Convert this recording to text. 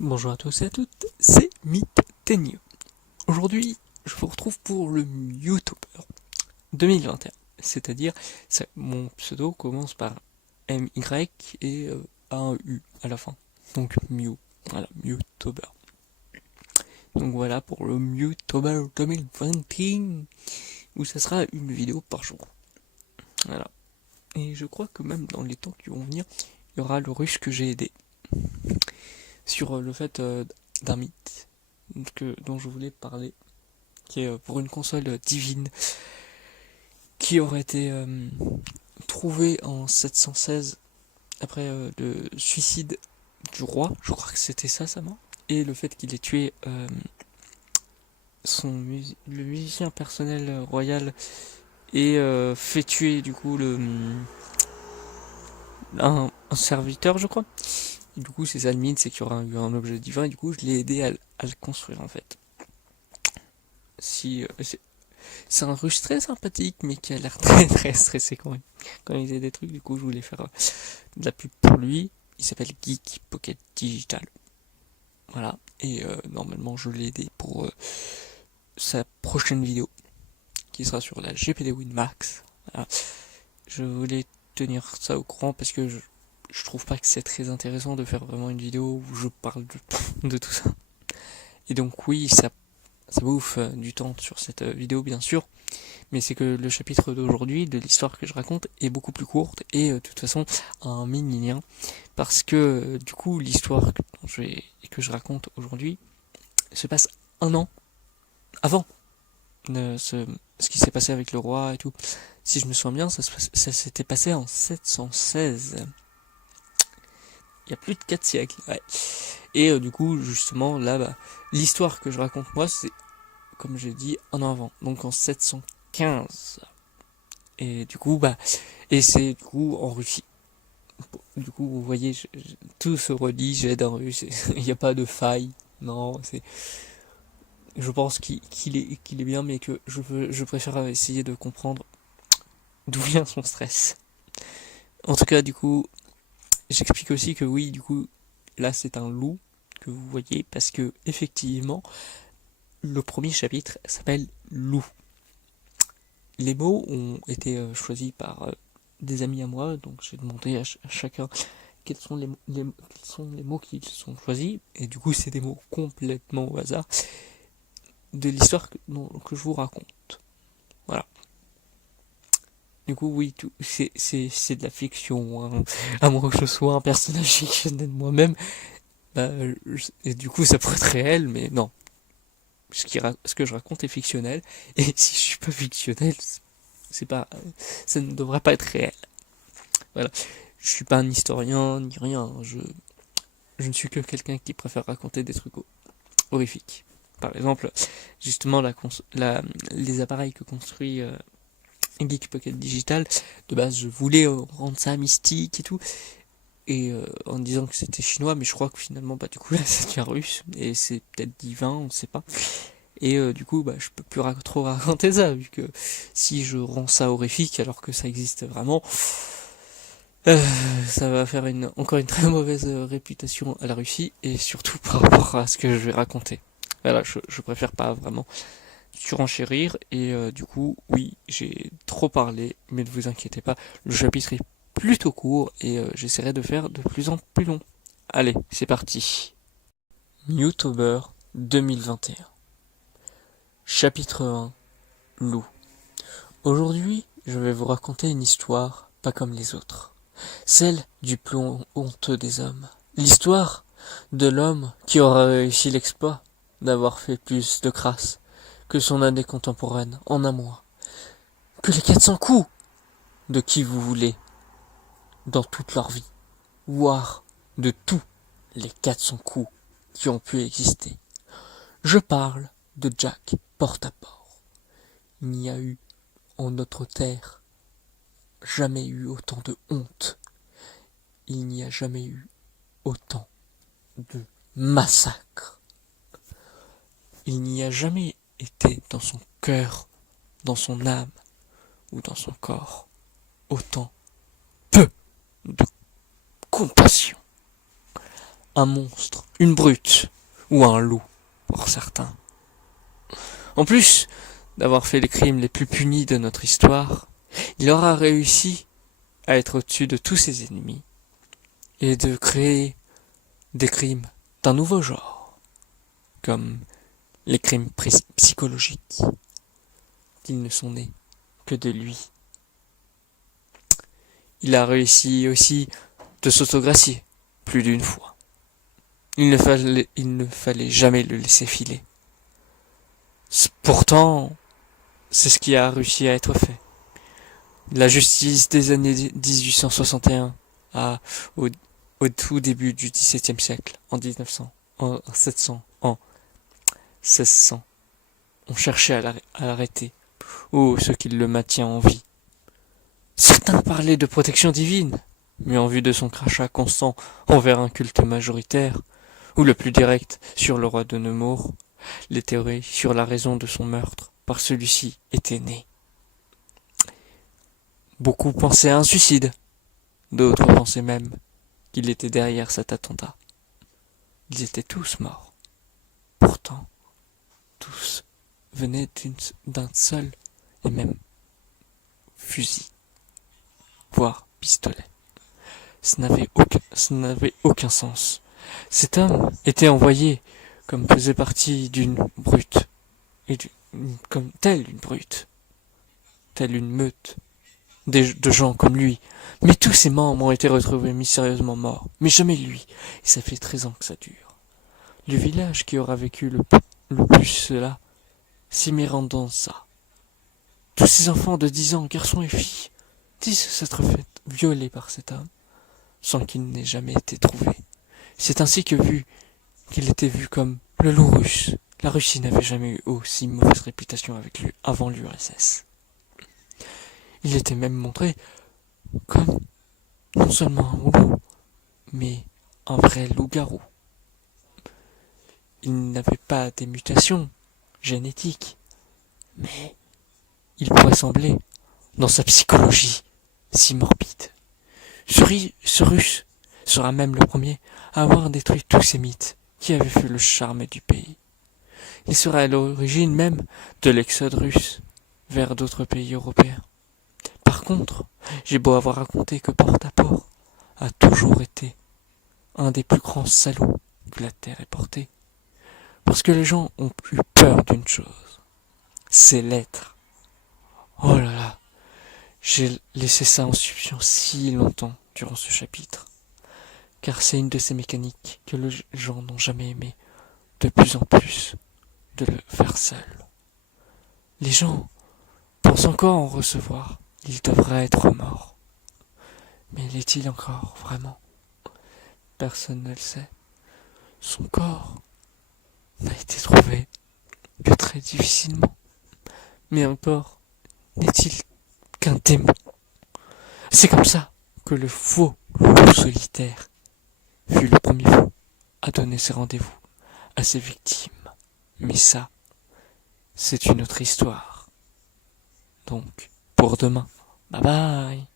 Bonjour à tous et à toutes, c'est Mythenio. Aujourd'hui, je vous retrouve pour le Mewtober 2021. C'est-à-dire, mon pseudo commence par MY et un U à la fin. Donc Mew. Voilà, Mewtober. Donc voilà pour le Mewtober 2021, où ça sera une vidéo par jour. Voilà. Et je crois que même dans les temps qui vont venir, il y aura le russe que j'ai aidé sur le fait d'un mythe dont je voulais parler, qui est pour une console divine, qui aurait été trouvée en 716 après le suicide du roi, je crois que c'était ça sa mort, et le fait qu'il ait tué le musicien personnel royal et fait tuer du coup un serviteur, je crois. Et du coup, c'est ça le mythe, c'est qu'il y aura eu un objet divin, et du coup, je l'ai aidé à le construire en fait. Si c'est un russe très sympathique, mais qui a l'air très très stressé quand il faisait des trucs. Du coup, je voulais faire de la pub pour lui. Il s'appelle Geek Pocket Digital. Voilà. Et normalement, je l'ai aidé pour sa prochaine vidéo, qui sera sur la GPD Winmax. Voilà. Je voulais tenir ça au courant parce que je trouve pas que c'est très intéressant de faire vraiment une vidéo où je parle de tout ça. Et donc oui, ça bouffe du temps sur cette vidéo, bien sûr. Mais c'est que le chapitre d'aujourd'hui, de l'histoire que je raconte, est beaucoup plus courte et de toute façon un mini lien. Parce que du coup, l'histoire que je raconte aujourd'hui se passe un an avant ce qui s'est passé avec le roi et tout. Si je me souviens bien, ça s'était passé en 716. Il y a plus de 4 siècles. Ouais. Et du coup, justement, là, bah, l'histoire que je raconte moi, c'est, comme j'ai dit, un an avant. Donc en 715. Et du coup, bah, et c'est du coup en Russie. Du coup, vous voyez, tout se relie, j'aide en russe, il n'y a pas de faille. Non, je pense qu'il est bien, mais que je préfère essayer de comprendre d'où vient son stress. En tout cas, du coup, j'explique aussi que oui, du coup, là c'est un loup que vous voyez, parce que effectivement, le premier chapitre s'appelle loup. Les mots ont été choisis par des amis à moi, donc j'ai demandé à chacun quels sont quels sont les mots qui sont choisis, et du coup c'est des mots complètement au hasard de l'histoire que je vous raconte. Voilà. Du coup oui, c'est de la fiction, hein. À moins que je sois un personnage fictionnel moi-même, bah, et du coup ça pourrait être réel, mais non. Ce que je raconte est fictionnel, et si je suis pas fictionnel, c'est pas, ça ne devrait pas être réel. Voilà. Je suis pas un historien ni rien, je ne suis que quelqu'un qui préfère raconter des trucs horrifiques. Par exemple, justement, les appareils que construit Geek Pocket Digital, de base, je voulais rendre ça mystique et tout, et en disant que c'était chinois, mais je crois que finalement, bah, du coup, là, ça devient russe, et c'est peut-être divin, on ne sait pas. Et du coup, bah, je peux plus trop raconter ça, vu que si je rends ça horrifique alors que ça existe vraiment, Euh, ça va faire encore une très mauvaise réputation à la Russie et surtout par rapport à ce que je vais raconter. Voilà, je préfère pas vraiment surenchérir et du coup, oui, j'ai trop parlé, mais ne vous inquiétez pas, le chapitre est plutôt court et j'essaierai de faire de plus en plus long. Allez, c'est parti. Newtober 2021. Chapitre 1. Loup. Aujourd'hui, je vais vous raconter une histoire pas comme les autres. Celle du plus honteux des hommes. L'histoire de l'homme qui aura réussi l'exploit d'avoir fait plus de crasse que son année contemporaine en un mois, que les 400 coups de qui vous voulez dans toute leur vie, voire de tous les 400 coups qui ont pu exister. Je parle de Jack Porte-à-Port. Il n'y a eu en notre terre jamais eu autant de honte. Il n'y a jamais eu autant de massacres. Il n'y a jamais été dans son cœur, dans son âme ou dans son corps autant peu de compassion. un monstre, une brute ou un loup pour certains. En plus d'avoir fait les crimes les plus punis de notre histoire, il aura réussi à être au-dessus de tous ses ennemis et de créer des crimes d'un nouveau genre, comme les crimes psychologiques, qui ne sont nés que de lui. Il a réussi aussi de s'autogracier plus d'une fois. Il ne fallait jamais le laisser filer. Pourtant, c'est ce qui a réussi à être fait. La justice des années 1861 à, au, au tout début du XVIIe siècle, en 1900, en 700, en 1600, on cherchait à l'arrêter, ou ce qui le maintient en vie. Certains parlaient de protection divine, mais en vue de son crachat constant envers un culte majoritaire, ou le plus direct sur le roi de Nemours, les théories sur la raison de son meurtre par celui-ci étaient nées. Beaucoup pensaient à un suicide, d'autres pensaient même qu'il était derrière cet attentat. Ils étaient tous morts. Pourtant, tous venaient d'un seul et même fusil, voire pistolet. Ça n'avait aucun sens. Cet homme était envoyé comme faisait partie d'une brute, et comme telle une brute, telle une meute de gens comme lui. Mais tous ses membres ont été retrouvés mystérieusement morts, mais jamais lui, et ça fait 13 ans que ça dure. Le village qui aura vécu le plus cela, Simirandansa. Tous ces enfants de 10 ans, garçons et filles, disent s'être fait violer par cet homme, sans qu'il n'ait jamais été trouvé. C'est ainsi qu'il était vu comme le loup russe. La Russie n'avait jamais eu aussi mauvaise réputation avec lui avant l'URSS. Il était même montré comme non seulement un loup, mais un vrai loup-garou. Il n'avait pas des mutations génétiques, mais il ressemblait, dans sa psychologie si morbide. Ce russe sera même le premier à avoir détruit tous ces mythes qui avaient fait le charme du pays. Il sera à l'origine même de l'exode russe vers d'autres pays européens. Par contre, j'ai beau avoir raconté que Port-à-Port a toujours été un des plus grands salauds que la Terre ait porté, parce que les gens ont eu peur d'une chose, c'est l'être. Oh là là, j'ai laissé ça en suspens si longtemps durant ce chapitre, car c'est une de ces mécaniques que les gens n'ont jamais aimé de plus en plus de le faire seul. Les gens pensent encore en recevoir, il devrait être mort. Mais l'est-il encore vraiment? Personne ne le sait. Son corps n'a été trouvé que très difficilement. Mais encore, n'est-il qu'un démon? C'est comme ça que le faux loup solitaire fut le premier fou à donner ses rendez-vous à ses victimes. Mais ça, c'est une autre histoire. Donc, pour demain, bye bye.